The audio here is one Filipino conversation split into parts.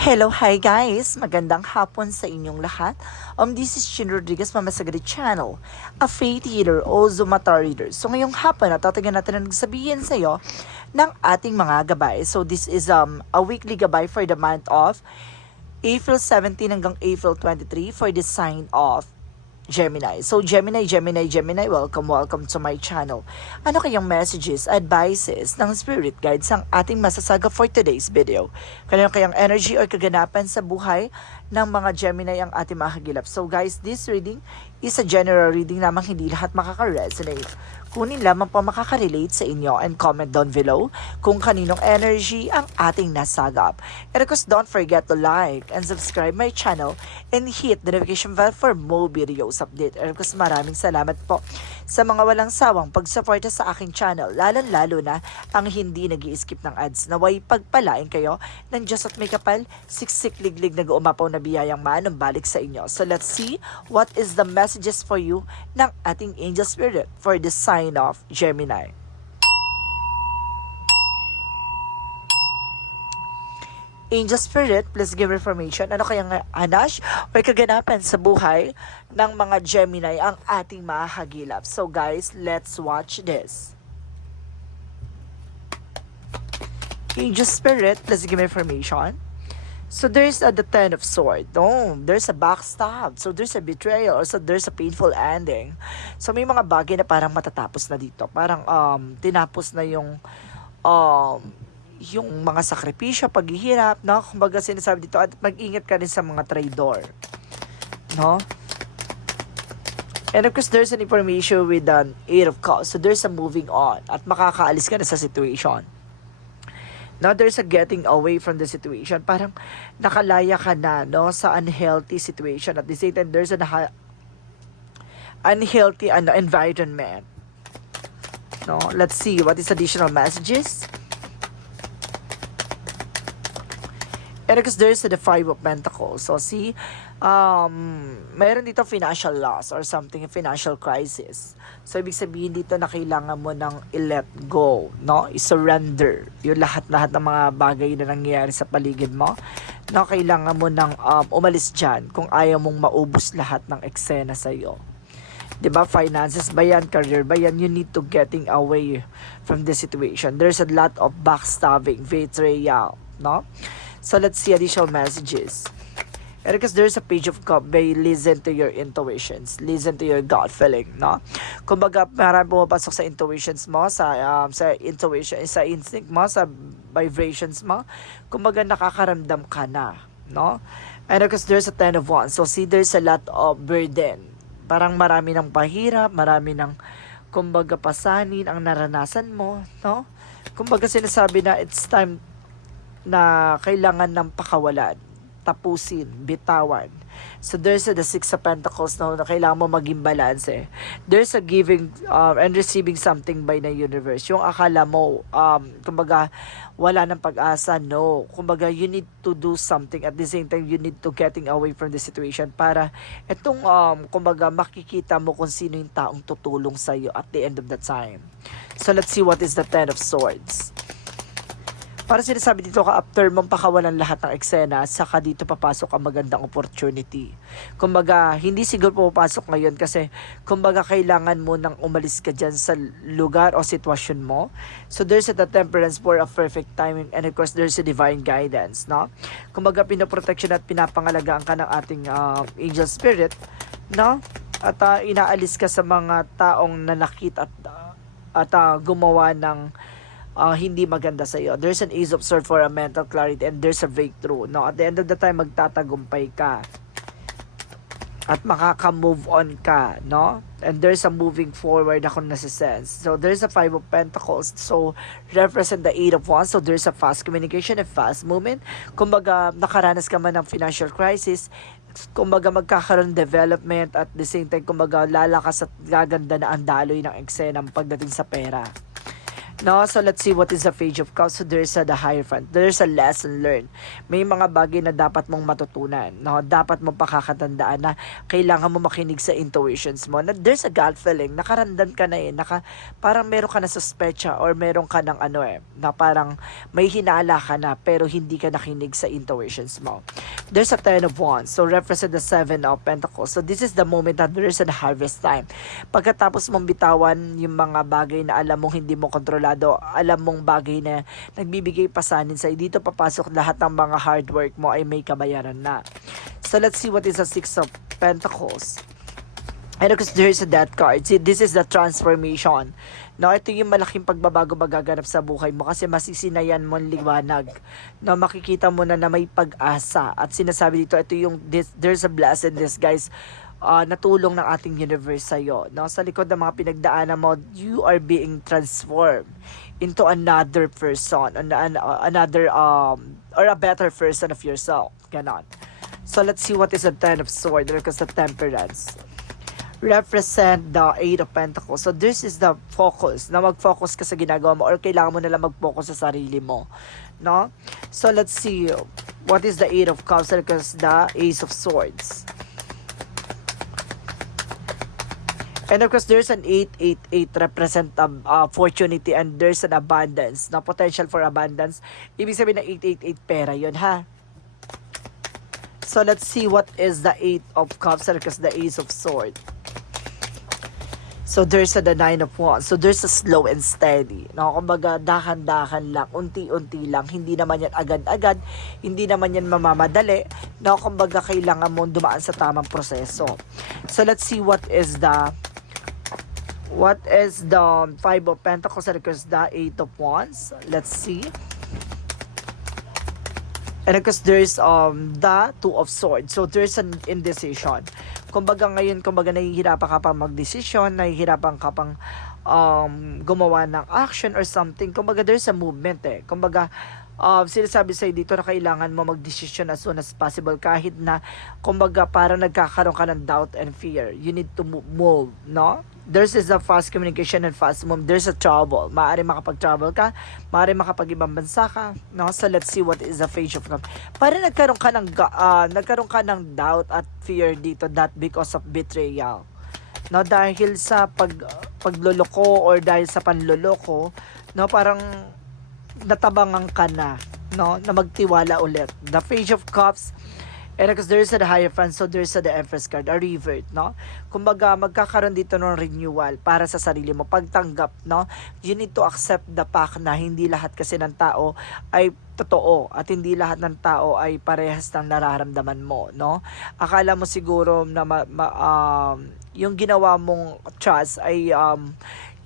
Hello, hi guys! Magandang hapon sa inyong lahat. Um, this is Chin Rodriguez, Mama Sagadi Channel, a faith healer o Zumata reader. So ngayong hapon, natatagan natin ang sabihin sa iyo ng ating mga gabay. So this is um a weekly gabay for the month of April 17 hanggang April 23 for the sign of Gemini. So Gemini, Gemini, Gemini, welcome, welcome to my channel. Ano kayang messages, advices ng spirit guides ang ating masasaga for today's video? Kaya kayang energy or kaganapan sa buhay ng mga Gemini ang ating makagilap. So guys, this reading is a general reading lamang hindi lahat makaka-resonate. Kunin lamang po makaka-relate sa inyo and comment down below kung kaninong energy ang ating nasagap. And of course, don't forget to like and subscribe my channel and hit the notification bell for more videos update. And of course, maraming salamat po sa mga walang sawang pagsuporta sa aking channel, lalong-lalo na ang hindi nag skip ng ads. Naway pagpalain kayo ng Diyos at may kapal, siksik liglig na umapaw na biyayang manong balik sa inyo. So let's see what is the messages for you ng ating angel spirit for the sign of Gemini. Angel Spirit, please give information. Ano kayang anash o kaganapan sa buhay ng mga Gemini ang ating mahagilap. So guys, let's watch this. Angel Spirit, please give information. So there's a the Ten of Swords. No, there's a backstab. So there's a betrayal. So there's a painful ending. So may mga bagay na parang matatapos na dito. Parang um tinapos na yung um yung mga sakripisyo, paghihirap, no? Kumbaga sinasabi dito, at mag-ingat ka rin sa mga traidor. No? And of course, there's an information with an eight of cups. So there's a moving on. At makakaalis ka na sa situation. Now, there's a getting away from the situation. Parang nakalaya ka na, no? Sa unhealthy situation. At the same time, there's an unhealthy ano, environment. No? Let's see, what is additional messages? And because there's the Five of Pentacles. So, see, um, mayroon dito financial loss or something, financial crisis. So, ibig sabihin dito na kailangan mo ng i-let go, no? I-surrender yung lahat-lahat ng mga bagay na nangyayari sa paligid mo. No, kailangan mo ng um, umalis dyan kung ayaw mong maubos lahat ng eksena sa'yo. 'di ba finances ba yan career ba yan you need to getting away from the situation there's a lot of backstabbing betrayal no so let's see additional messages because there's a page of cup, may listen to your intuitions, listen to your gut feeling, no? Kumbaga, marami pumapasok sa intuitions mo, sa um, sa intuition, sa instinct mo, sa vibrations mo. Kumbaga, nakakaramdam ka na, no? And because there's a ten of wands, so see, there's a lot of burden. Parang marami ng pahirap, marami ng, kumbaga, pasanin ang naranasan mo, no? Kumbaga, sinasabi na it's time na kailangan ng pakawalan tapusin, bitawan. So there's a, the Six of Pentacles na, na kailangan mo maging balance eh. There's a giving um, and receiving something by the universe. Yung akala mo, um, kumbaga, wala ng pag-asa, no. Kumbaga, you need to do something. At the same time, you need to getting away from the situation para itong, um, kumbaga, makikita mo kung sino yung taong tutulong sa'yo at the end of the time. So let's see what is the Ten of Swords. Para sinasabi dito ka after mong pakawalan lahat ng eksena, saka dito papasok ang magandang opportunity. Kumbaga, hindi siguro pupasok ngayon kasi kumbaga kailangan mo nang umalis ka dyan sa lugar o sitwasyon mo. So there's a temperance for a perfect timing and of course there's a divine guidance, no? Kumbaga pinoprotection at pinapangalagaan ka ng ating uh, angel spirit, no? At uh, inaalis ka sa mga taong nanakit at uh, at uh, gumawa ng uh, hindi maganda sa iyo. There's an ace of sword for a mental clarity and there's a breakthrough. No, at the end of the time magtatagumpay ka. At makaka-move on ka, no? And there's a moving forward ako nasa-sense. So there's a five of pentacles. So represent the eight of wands. So there's a fast communication and fast movement. Kumbaga nakaranas ka man ng financial crisis, kumbaga magkakaroon development at the same time kumbaga lalakas at gaganda na ang daloy ng eksena pagdating sa pera. No, so let's see what is the page of cups. So there's a the hierophant. There's a lesson learned. May mga bagay na dapat mong matutunan. No, dapat mong pakakatandaan na kailangan mo makinig sa intuitions mo. Na there's a gut feeling. Nakaramdam ka na eh. Naka, parang meron ka na suspecha or meron ka ng ano eh. Na parang may hinala ka na pero hindi ka nakinig sa intuitions mo. There's a ten of wands. So represent the seven of pentacles. So this is the moment that there is a harvest time. Pagkatapos mong bitawan yung mga bagay na alam mong hindi mo kontrolado, alam mong bagay na nagbibigay pasanin sa'yo, dito papasok lahat ng mga hard work mo ay may kabayaran na. So let's see what is the Six of Pentacles. And because there is a death card. See, this is the transformation. No, ito yung malaking pagbabago magaganap sa buhay mo kasi masisinayan mo ang liwanag. No, makikita mo na na may pag-asa. At sinasabi dito, ito yung, this, there's a blessedness, guys uh, natulong ng ating universe sa'yo. No? Sa likod ng mga pinagdaanan mo, you are being transformed into another person, an, an, another, um, or a better version of yourself. Ganon. So let's see what is the Ten of Swords because the Temperance represent the Eight of Pentacles. So this is the focus, na mag-focus ka sa ginagawa mo or kailangan mo nalang mag-focus sa sarili mo. No? So let's see what is the Eight of Cups because the Ace of Swords. And of course, there's an 888 represent um, uh, fortunity and there's an abundance, na potential for abundance. Ibig sabihin na 888 pera yun, ha? So let's see what is the 8 of cups because the ace of sword. So there's a the nine of wands. So there's a slow and steady. No, kumbaga dahan-dahan lang, unti-unti lang. Hindi naman yan agad-agad, hindi naman yan mamamadali. No, kumbaga kailangan mo dumaan sa tamang proseso. So let's see what is the what is the five of pentacles and the eight of wands. Let's see. And of course, there's um, the two of swords. So, there's an indecision. Kumbaga ngayon, kumbaga nahihirapan ka pang magdesisyon, nahihirapan ka pang um, gumawa ng action or something. Kumbaga, there's a movement eh. Kumbaga, uh, sinasabi sa'yo dito na kailangan mo magdesisyon as soon as possible kahit na kumbaga para nagkakaroon ka ng doubt and fear. You need to move, no? There's is a fast communication and fast move. There's a travel. Maaari makapag-travel ka, maaari makapag-ibang bansa ka, no? So let's see what is the phase of cup. Para nagkaroon ka ng ah, nagkaroon ka ng doubt at fear dito that because of betrayal. No, dahil sa pag pagloloko or dahil sa panloloko, no, parang natabangan ka na, no, na magtiwala ulit. The Page of Cups, and because there's a the Hierophant, so there's a the Empress card, a revert, no? Kumbaga, magkakaroon dito ng renewal para sa sarili mo, pagtanggap, no? You need to accept the fact na hindi lahat kasi ng tao ay totoo at hindi lahat ng tao ay parehas ng nararamdaman mo, no? Akala mo siguro na ma, ma- um, yung ginawa mong trust ay um,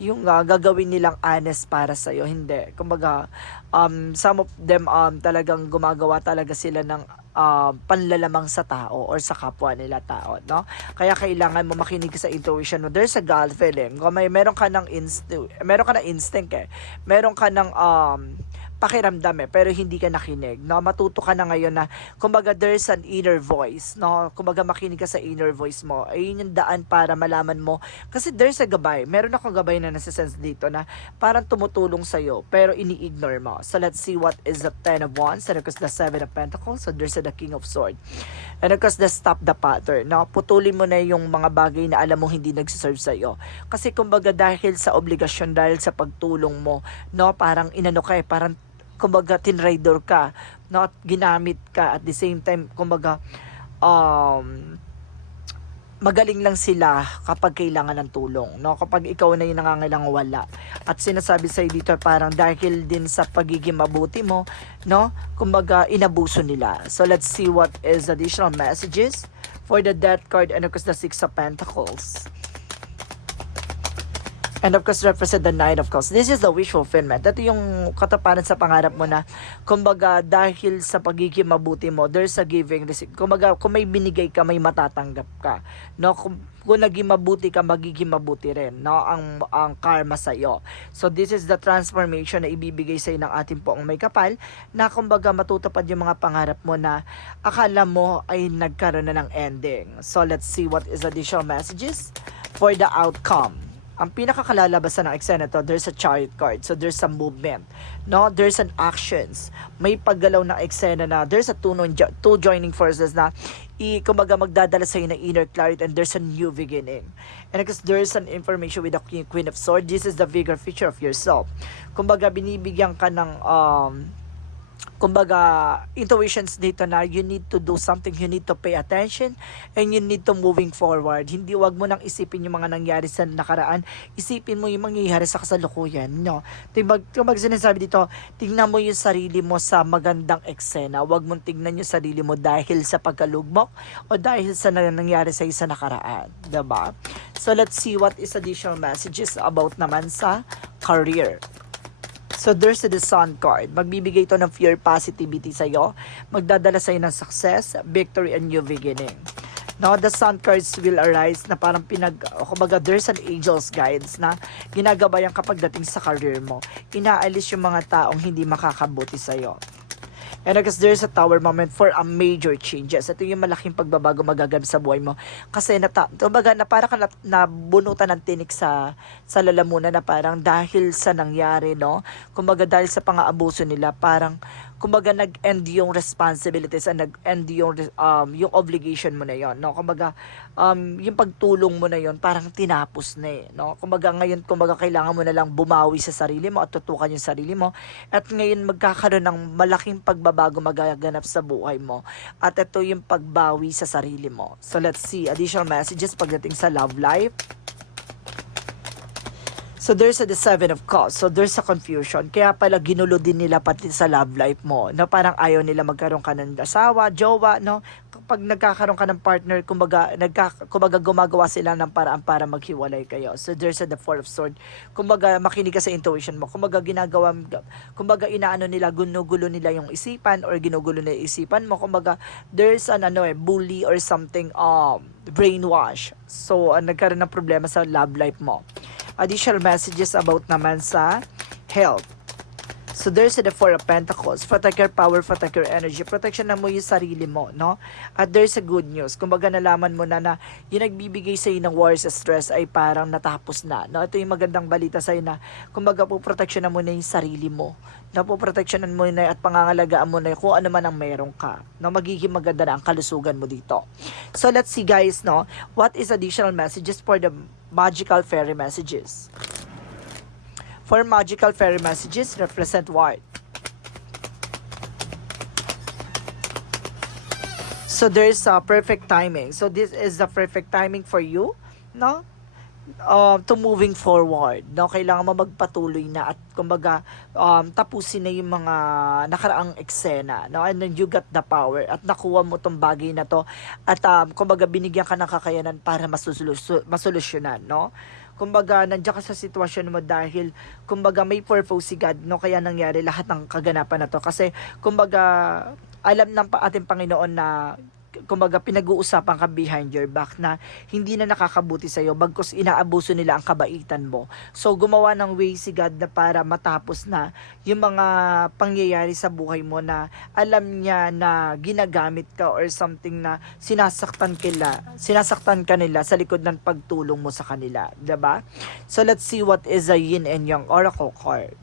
yung uh, gagawin nilang honest para sa iyo hindi. Kumbaga um some of them um talagang gumagawa talaga sila ng uh, panlalamang sa tao or sa kapwa nila tao no? Kaya kailangan mo makinig sa intuition mo. There's a gut feeling. Kung may meron ka ng instinct meron ka ng instinct eh. Meron ka ng um pakiramdam eh, pero hindi ka nakinig, no? Matuto ka na ngayon na, kumbaga, there's an inner voice, no? Kumbaga, makinig ka sa inner voice mo. Ayun yung daan para malaman mo. Kasi there's a gabay. Meron akong gabay na nasa-sense dito na parang tumutulong sa'yo, pero ini-ignore mo. So, let's see what is the Ten of Wands, and of course, the Seven of Pentacles, so there's a the King of Swords. And of course, the Stop the Pattern, no? Putulin mo na yung mga bagay na alam mo hindi nagsiserve sa'yo. Kasi, kumbaga, dahil sa obligasyon, dahil sa pagtulong mo, no? Parang inano ka eh, parang kumbaga tinrider ka no at ginamit ka. At the same time kumbaga um magaling lang sila kapag kailangan ng tulong no? Kapag ikaw na yung nangangailangan wala. At sinasabi sa dito parang dahil din sa pagiging mabuti mo no? Kumbaga inabuso nila. So let's see what is additional messages for the death card and of course the six of pentacles And of course, represent the Nine of Cups. This is the wish fulfillment. Ito yung katapanan sa pangarap mo na, kumbaga, dahil sa pagiging mabuti mo, there's a giving receipt. Kumbaga, kung may binigay ka, may matatanggap ka. No? Kung, kung naging mabuti ka, magiging mabuti rin. No? Ang, ang karma sa iyo. So, this is the transformation na ibibigay sa ng ating poong may kapal na kumbaga matutupad yung mga pangarap mo na akala mo ay nagkaroon na ng ending. So, let's see what is additional messages for the outcome ang pinakakalalabasan ng eksena to, there's a chariot card. So there's some movement. No, there's an actions. May paggalaw ng eksena na there's a two, two joining forces na i kumbaga magdadala sa ng inner clarity and there's a new beginning. And because there's an information with the Queen, Queen of Swords, this is the bigger feature of yourself. Kumbaga binibigyan ka ng um, kumbaga intuitions dito na you need to do something you need to pay attention and you need to moving forward. Hindi wag mo nang isipin yung mga nangyari sa nakaraan. Isipin mo yung mangyayari sa kasalukuyan no tibag tibag sinasabi dito tingnan mo yung sarili mo sa magandang eksena. Wag mong tingnan yung sarili mo dahil sa pagkalugmok o dahil sa na- nangyari sa isa nakaraan diba? So let's see what is additional messages about naman sa career So there's the sun card. Magbibigay ito ng fear positivity sa iyo. Magdadala sa ng success, victory, and new beginning. No, the sun cards will arise na parang pinag, o kumbaga there's an angel's guides na ginagabayan kapag dating sa career mo. Inaalis yung mga taong hindi makakabuti sa And because there's a tower moment for a major changes. Ito yung malaking pagbabago magaganap sa buhay mo. Kasi nata, kumbaga na para ka na, nabunutan ng tinik sa sa lalamunan na parang dahil sa nangyari, no? Kumbaga dahil sa pang-aabuso nila, parang kumbaga nag-end yung responsibilities and nag-end yung um, yung obligation mo na yon no? Kumbaga um, yung pagtulong mo na yon parang tinapos na eh no? Kumbaga ngayon kumbaga kailangan mo na lang bumawi sa sarili mo at tutukan yung sarili mo. At ngayon magkakaroon ng malaking pagbabago magaganap sa buhay mo. At ito yung pagbawi sa sarili mo. So let's see additional messages pagdating sa love life So there's a the seven of cups. So there's a confusion. Kaya pala ginulo din nila pati sa love life mo. No, parang ayaw nila magkaroon ka ng asawa, jowa, no? Kapag nagkakaroon ka ng partner, kumbaga, nagka, kumbaga gumagawa sila ng paraan para maghiwalay kayo. So there's a the four of sword. Kumbaga makinig ka sa intuition mo. Kumbaga ginagawa, kumbaga inaano nila, gunugulo nila yung isipan or ginugulo nila yung isipan mo. Kumbaga there's an ano eh, bully or something um brainwash. So uh, nagkaroon ng problema sa love life mo additional messages about naman sa health. So there's the Four of Pentacles. Protect your power, protect your energy. Protection na mo yung sarili mo, no? At there's a good news. Kumbaga nalaman mo na na yung nagbibigay sa'yo ng worries at stress ay parang natapos na. No? Ito yung magandang balita sa'yo na kumbaga po protection na mo na yung sarili mo. Na po protectionan mo na at pangangalagaan mo na kung ano man ang meron ka. No? Magiging maganda na ang kalusugan mo dito. So let's see guys, no? What is additional messages for the magical fairy messages? For magical fairy messages, represent what? So there's a perfect timing. So this is the perfect timing for you, no? Um, to moving forward, no? Kailangan mo magpatuloy na at kumbaga um, tapusin na yung mga nakaraang eksena, no? And then you got the power at nakuha mo tong bagay na to at um, kumbaga binigyan ka ng kakayanan para masolusyonan, no? Kumbaga nandiyan ka sa sitwasyon mo dahil kumbaga may purpose si God no? Kaya nangyari lahat ng kaganapan na to. Kasi kumbaga alam ng pa ating Panginoon na kumbaga pinag-uusapan ka behind your back na hindi na nakakabuti sa'yo bagkus inaabuso nila ang kabaitan mo. So gumawa ng way si God na para matapos na yung mga pangyayari sa buhay mo na alam niya na ginagamit ka or something na sinasaktan kila, sinasaktan ka nila sa likod ng pagtulong mo sa kanila, 'di ba? So let's see what is a yin and yang oracle card.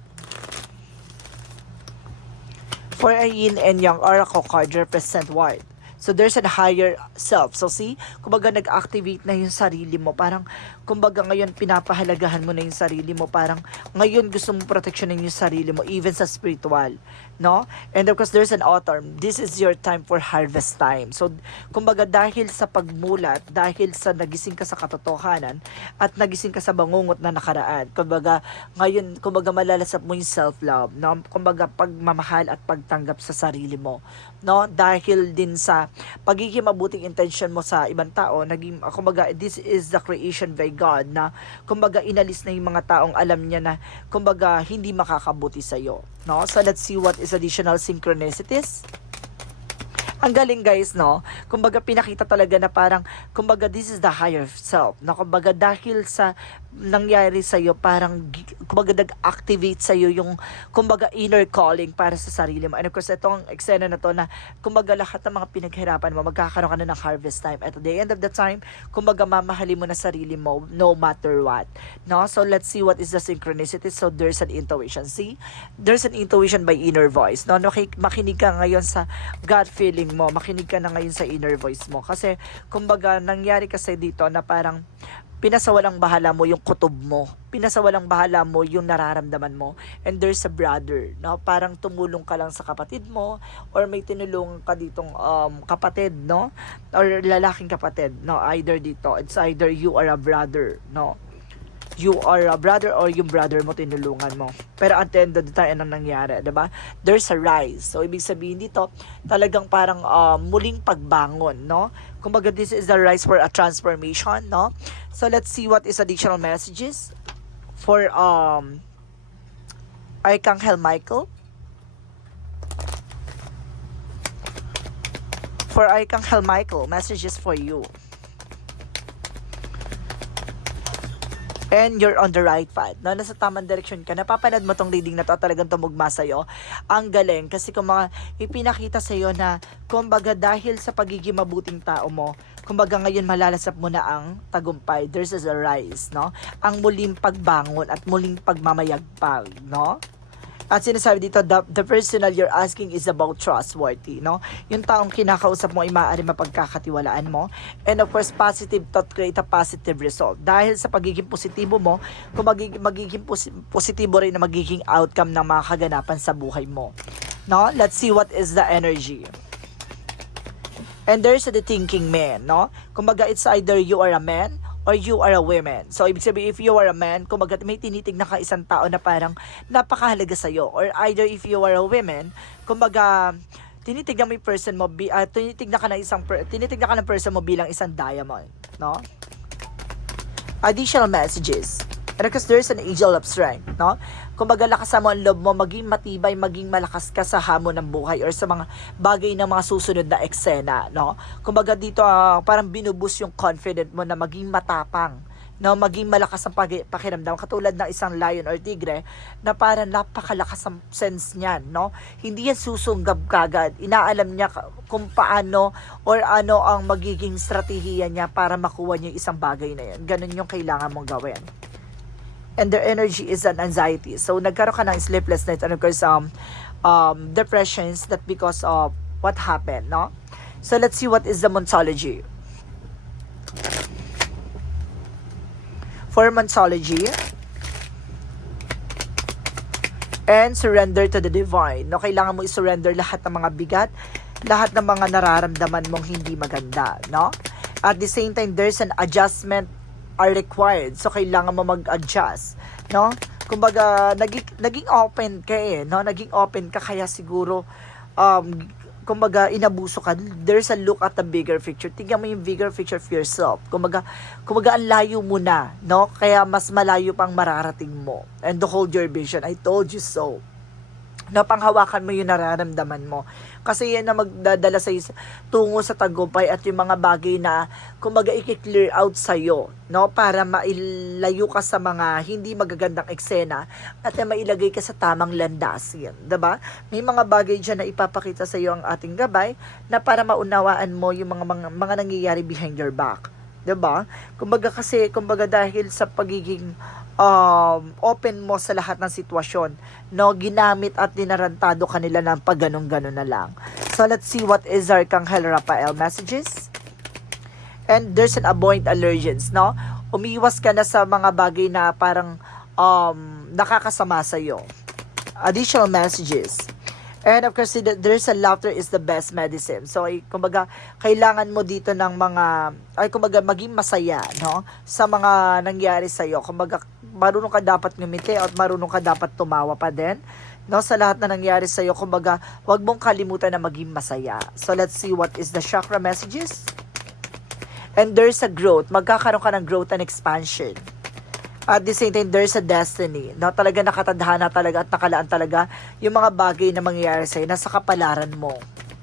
For a yin and yang oracle card represent what? So there's a higher self. So see, kumbaga nag-activate na yung sarili mo. Parang, kumbaga ngayon pinapahalagahan mo na yung sarili mo. Parang ngayon gusto mo proteksyonin yung sarili mo, even sa spiritual. No? And of course, there's an autumn. This is your time for harvest time. So, kumbaga dahil sa pagmulat, dahil sa nagising ka sa katotohanan, at nagising ka sa bangungot na nakaraan, kumbaga ngayon, kumbaga malalasap mo yung self-love. No? Kumbaga pagmamahal at pagtanggap sa sarili mo. No? Dahil din sa pagiging mabuting intention mo sa ibang tao, naging, kumbaga, this is the creation by God na, kumbaga, inalis na yung mga taong alam niya na, kumbaga, hindi makakabuti sa'yo. No? So, let's see what is additional synchronicities. Ang galing guys, no? Kumbaga pinakita talaga na parang, kumbaga this is the higher self. Na kumbaga dahil sa nangyari sa iyo parang kumbaga nag-activate sa iyo yung kumbaga inner calling para sa sarili mo. And of course, itong eksena na to na kumbaga lahat ng mga pinaghirapan mo, magkakaroon ka na ng harvest time. At the end of the time, kumbaga mamahalin mo na sarili mo no matter what. No? So let's see what is the synchronicity. So there's an intuition. See? There's an intuition by inner voice. No? Maki- Makinig ka ngayon sa gut feeling mo. Makinig ka na ngayon sa inner voice mo. Kasi kumbaga nangyari kasi dito na parang pinasawalang bahala mo yung kutob mo. Pinasawalang bahala mo yung nararamdaman mo. And there's a brother, no? Parang tumulong ka lang sa kapatid mo or may tinulungan ka ditong um, kapatid, no? Or lalaking kapatid, no? Either dito, it's either you or a brother, no? you are a brother or yung brother mo tinulungan mo. Pero at the end of the time, anong nangyari, ba? There's a rise. So, ibig sabihin dito, talagang parang um, muling pagbangon, no? Kumbaga, this is the rise for a transformation, no? So, let's see what is additional messages for um Archangel Michael. For Archangel Michael, messages for you. And you're on the right path. No, nasa tamang direction ka. Napapanood mo tong reading na to, talagang tumugma sa'yo. Ang galing. Kasi kung mga ipinakita sa'yo na, kumbaga dahil sa pagiging mabuting tao mo, kumbaga ngayon malalasap mo na ang tagumpay. There's a rise, no? Ang muling pagbangon at muling pagmamayagpag, no? At sinasabi dito, the, the personal you're asking is about trustworthy, no? Yung taong kinakausap mo ay maaari mapagkakatiwalaan mo. And of course, positive thought create a positive result. Dahil sa pagiging positibo mo, kung magiging, magiging posi- positibo rin na magiging outcome ng mga kaganapan sa buhay mo. No? Let's see what is the energy. And there's the thinking man, no? Kumbaga, it's either you are a man or you are a woman. So, ibig sabihin, if you are a man, kumbaga, may tinitignan ka isang tao na parang napakahalaga sa'yo. Or either if you are a woman, kumbaga, tinitignan mo yung person mo, bi, ah, tinitignan ka ng isang, per, tinitignan ka ng person mo bilang isang diamond, no? Additional messages. Because there's an angel of strength, no? Kumbaga, lakasan mo ang loob mo, maging matibay, maging malakas ka sa hamon ng buhay or sa mga bagay ng mga susunod na eksena, no? Kumbaga dito, ah, parang binubus yung confident mo na maging matapang, no? Maging malakas ang pag- pakiramdam. Katulad ng isang lion or tigre na parang napakalakas ang sense niyan, no? Hindi yan susunggab kagad. Inaalam niya kung paano or ano ang magiging strategiya niya para makuha niya isang bagay na yan. Ganun yung kailangan mong gawin and their energy is an anxiety. So, nagkaroon ka ng sleepless night and of course, um, um, depressions that because of what happened, no? So, let's see what is the Montology. For Montology, and surrender to the divine. No, kailangan mo i-surrender lahat ng mga bigat, lahat ng mga nararamdaman mong hindi maganda, no? At the same time, there's an adjustment are required. So, kailangan mo mag-adjust, no? Kumbaga, naging, naging open ka eh, no? Naging open ka, kaya siguro, um, kumbaga, inabuso ka. There's a look at the bigger picture. Tingnan mo yung bigger picture of yourself. Kumbaga, kumbaga, ang layo mo na, no? Kaya mas malayo pang mararating mo. And to hold your vision. I told you so na panghawakan mo yung nararamdaman mo. Kasi yan na magdadala sa tungo sa tagumpay at yung mga bagay na kumbaga i-clear out sa iyo, no? Para mailayo ka sa mga hindi magagandang eksena at mailagay ka sa tamang landas yan, 'di ba? May mga bagay diyan na ipapakita sa iyo ang ating gabay na para maunawaan mo yung mga mga, mga nangyayari behind your back. 'di ba? Kumbaga kasi kumbaga dahil sa pagiging um, open mo sa lahat ng sitwasyon, no, ginamit at dinarantado kanila ng pag ganun-ganun na lang. So let's see what is Arcangel Rafael messages. And there's an avoid allergens, no? Umiwas ka na sa mga bagay na parang um, nakakasama sa iyo. Additional messages. And of course, the- there's a laughter is the best medicine. So, ay, kumbaga, kailangan mo dito ng mga, ay, kumbaga, maging masaya, no? Sa mga nangyari sa iyo. Kumbaga, marunong ka dapat ngumiti at marunong ka dapat tumawa pa din. No, sa lahat na nangyari sa iyo, kumbaga, wag mong kalimutan na maging masaya. So, let's see what is the chakra messages. And there's a growth. Magkakaroon ka ng growth and expansion. At the same time, there's a destiny. Na talaga nakatadhana talaga at nakalaan talaga yung mga bagay na mangyayari sa'yo. Nasa kapalaran mo.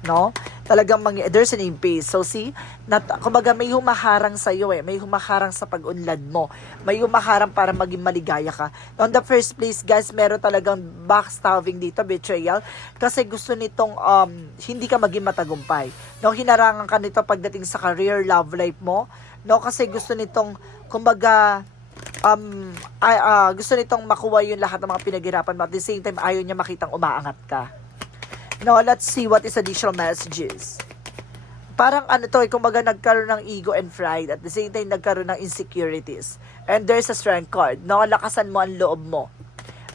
No? Talagang mangy- there's an impasse. So see, nat, kumbaga may humaharang sa iyo eh, may humaharang sa pag-unlad mo. May humaharang para maging maligaya ka. On the first place, guys, meron talagang backstabbing dito, betrayal, kasi gusto nitong um, hindi ka maging matagumpay. No, hinarangan ka nito pagdating sa career, love life mo. No, kasi gusto nitong kumbaga um ay, ah, gusto nitong makuha yung lahat ng mga pinaghirapan mo at the same time ayaw niya makitang umaangat ka. No, let's see what is additional messages. Parang ano to, eh, kumbaga nagkaroon ng ego and pride at the same time nagkaroon ng insecurities. And there's a strength card. No, lakasan mo ang loob mo.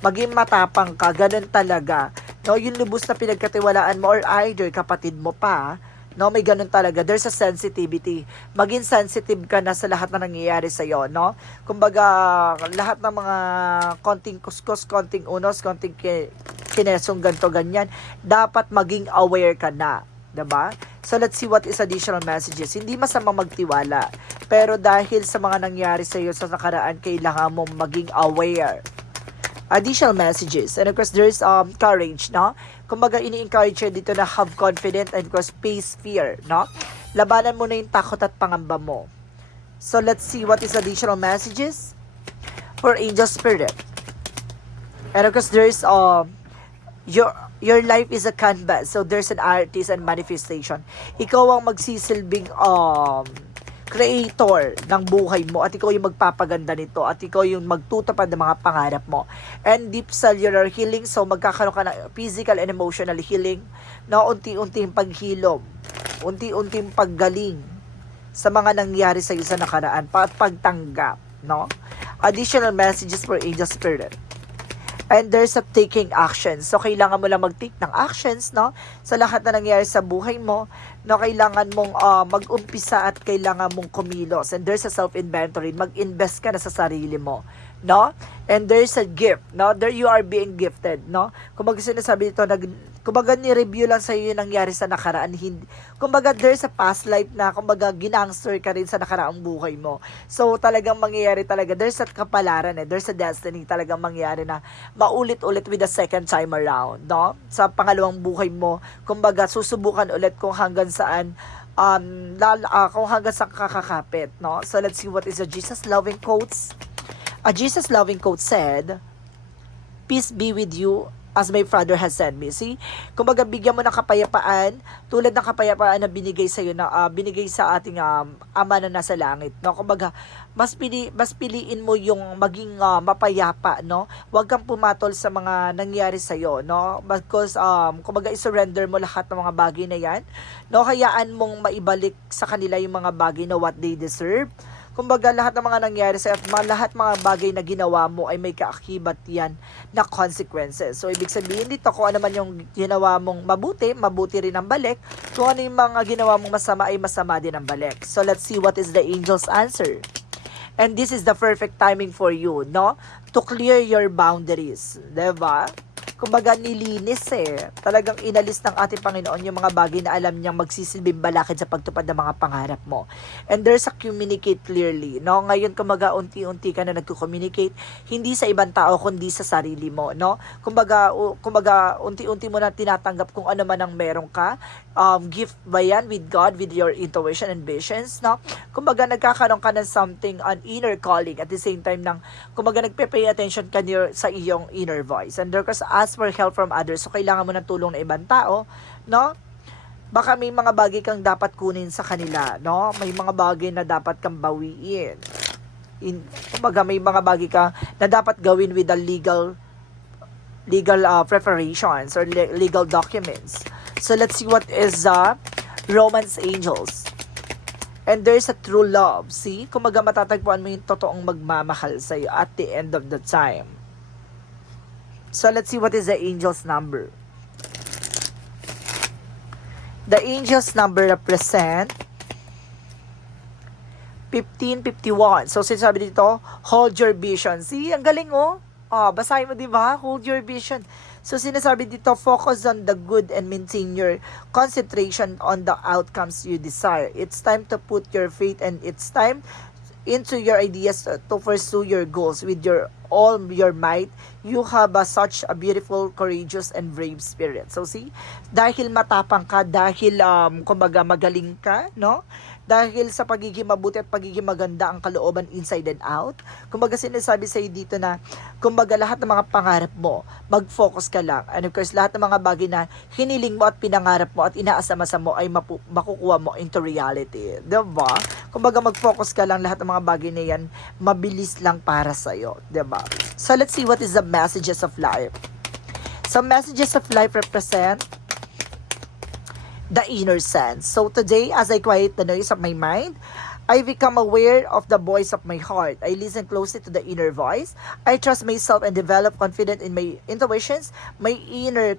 Maging matapang ka, ganun talaga. No, yung lubos na pinagkatiwalaan mo or either kapatid mo pa, no, may ganun talaga. There's a sensitivity. Maging sensitive ka na sa lahat na nangyayari sa iyo, no? Kumbaga, lahat ng mga konting kuskus, konting unos, konting kinesong ganto ganyan, dapat maging aware ka na. 'di ba? So let's see what is additional messages. Hindi masama magtiwala, pero dahil sa mga nangyari sa iyo sa nakaraan, kailangan mo maging aware. Additional messages. And of course, there's um, courage, no? Kumbaga, ini-encourage you dito na have confidence and of course, face fear, no? Labanan mo na yung takot at pangamba mo. So let's see what is additional messages for angel spirit. And of course, there's um your your life is a canvas. So there's an artist and manifestation. Ikaw ang magsisilbing um creator ng buhay mo at ikaw yung magpapaganda nito at ikaw yung magtutupad ng mga pangarap mo. And deep cellular healing, so magkakaroon ka ng physical and emotional healing na unti-unting paghilom, unti-unting paggaling sa mga nangyari sa iyo sa nakaraan at pagtanggap, no? Additional messages for angel spirit. And there's a taking action. So, kailangan mo lang mag-take ng actions, no? Sa lahat na nangyari sa buhay mo, no? Kailangan mong ah, mag-umpisa at kailangan mong kumilos. And there's a self-inventory. Mag-invest ka na sa sarili mo, no? And there's a gift, no? There you are being gifted, no? Kumbaga sinasabi dito, nag, kumbaga ni-review lang sa iyo yung nangyari sa nakaraan. Hindi, kumbaga there's a past life na, kumbaga ginangster ka rin sa nakaraang buhay mo. So, talagang mangyayari talaga. There's a kapalaran eh. There's a destiny talagang mangyayari na maulit-ulit with the second time around, no? Sa pangalawang buhay mo, kumbaga susubukan ulit kung hanggang saan um lal, ah, kung hanggang saan kakakapit, no? So let's see what is the Jesus loving quotes. A Jesus loving quote said, Peace be with you as my Father has sent me. See? Kumbaga, bigyan mo ng kapayapaan, tulad ng kapayapaan na binigay sa na ah, binigay sa ating um, Ama na nasa langit, no? Kumbaga, mas pili mas piliin mo yung maging ah, mapayapa, no? Huwag kang pumatol sa mga nangyari sa iyo, no? Because um kumbaga i-surrender mo lahat ng mga bagay na 'yan, no? Hayaan mong maibalik sa kanila yung mga bagay na what they deserve. Kumbaga, lahat ng mga nangyari sa mga, lahat mga bagay na ginawa mo ay may kaakibat yan na consequences. So, ibig sabihin dito, kung ano man yung ginawa mong mabuti, mabuti rin ang balik. Kung ano yung mga ginawa mong masama ay masama din ang balik. So, let's see what is the angel's answer. And this is the perfect timing for you, no? To clear your boundaries. 'di ba? Kumbaga nilinis eh. Talagang inalis ng ating Panginoon yung mga bagay na alam niyang magsisilbing balakid sa pagtupad ng mga pangarap mo. And there's a communicate clearly. No? Ngayon, kumbaga, unti-unti ka na nagko-communicate, hindi sa ibang tao, kundi sa sarili mo. No? Kumbaga, kumbaga unti-unti mo na tinatanggap kung ano man ang meron ka. Um, gift ba yan with God, with your intuition and visions, no? Kumbaga, nagkakaroon ka ng something, an inner calling at the same time ng, kumbaga, nagpe-pay attention ka near, sa iyong inner voice. And there ask for help from others. So, kailangan mo ng tulong ng ibang tao, no? Baka may mga bagay kang dapat kunin sa kanila, no? May mga bagay na dapat kang bawiin. In, kumbaga, may mga bagay ka na dapat gawin with the legal legal uh, preparations or le- legal documents. So let's see what is uh, Romance Angels. And there's a true love. See? Kumaga matatagpuan mo yung totoong magmamahal sa'yo at the end of the time. So let's see what is the angel's number. The angel's number represent 1551. So, sinasabi dito, hold your vision. See, ang galing oh. Oh, basahin mo, di ba? Hold your vision. So, sinasabi dito, focus on the good and maintain your concentration on the outcomes you desire. It's time to put your faith and it's time into your ideas to pursue your goals with your all your might, you have a, such a beautiful, courageous, and brave spirit. So see, dahil matapang ka, dahil um, kumbaga magaling ka, no? Dahil sa pagiging mabuti at pagiging maganda ang kalooban inside and out. Kumbaga sinasabi sa'yo dito na, kumbaga lahat ng mga pangarap mo, mag-focus ka lang. And of course, lahat ng mga bagay na hiniling mo at pinangarap mo at inaasama-sa mo ay mapu- makukuha mo into reality. Diba? Kumbaga mag-focus ka lang lahat ng mga bagay na yan, mabilis lang para sa'yo. Diba? So let's see what is the messages of life. So messages of life represent the inner sense. So today, as I quiet the noise of my mind, I become aware of the voice of my heart. I listen closely to the inner voice. I trust myself and develop confidence in my intuitions. My inner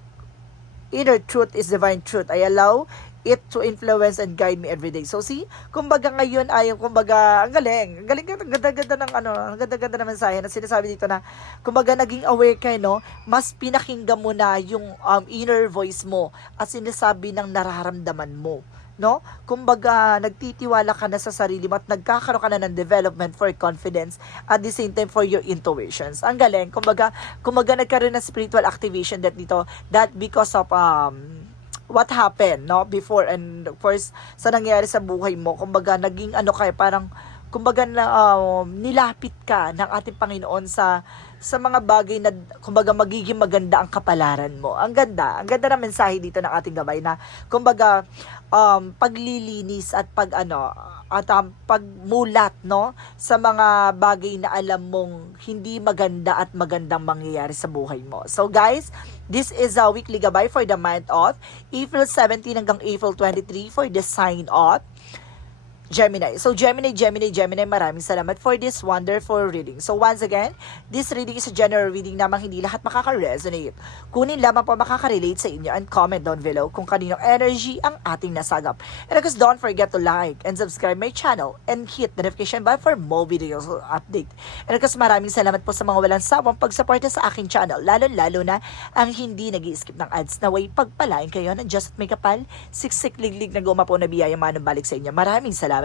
inner truth is divine truth. I allow it to influence and guide me every day. So see, kumbaga ngayon ay kumbaga ang galing. Ang galing ang ganda-ganda ng ano, ang ganda-ganda naman sa na sinasabi dito na kumbaga naging aware ka no, mas pinakinggan mo na yung um, inner voice mo at sinasabi ng nararamdaman mo no? Kumbaga, nagtitiwala ka na sa sarili mo at nagkakaroon ka na ng development for confidence at the same time for your intuitions. Ang galing. Kumbaga, kumbaga nagkaroon ng spiritual activation that dito that because of um what happened no before and course sa nangyari sa buhay mo kumbaga naging ano kay parang kumbaga na um, nilapit ka ng ating Panginoon sa sa mga bagay na kumbaga magiging maganda ang kapalaran mo. Ang ganda, ang ganda ng mensahe dito ng ating gabay na kumbaga um, paglilinis at pag ano at um, pagmulat no sa mga bagay na alam mong hindi maganda at magandang mangyayari sa buhay mo. So guys, this is a weekly gabay for the month of April 17 hanggang April 23 for the sign of Gemini. So Gemini, Gemini, Gemini, maraming salamat for this wonderful reading. So once again, this reading is a general reading namang hindi lahat makaka-resonate. Kunin lamang po makaka-relate sa inyo and comment down below kung kaninong energy ang ating nasagap. And of course, don't forget to like and subscribe my channel and hit the notification bell for more videos update. And of course, maraming salamat po sa mga walang sawang pagsuporta sa aking channel, lalo-lalo na ang hindi nag skip ng ads na way pagpalain kayo ng Just at May Kapal, siksik liglig na guma po na biyaya manong balik sa inyo. Maraming salamat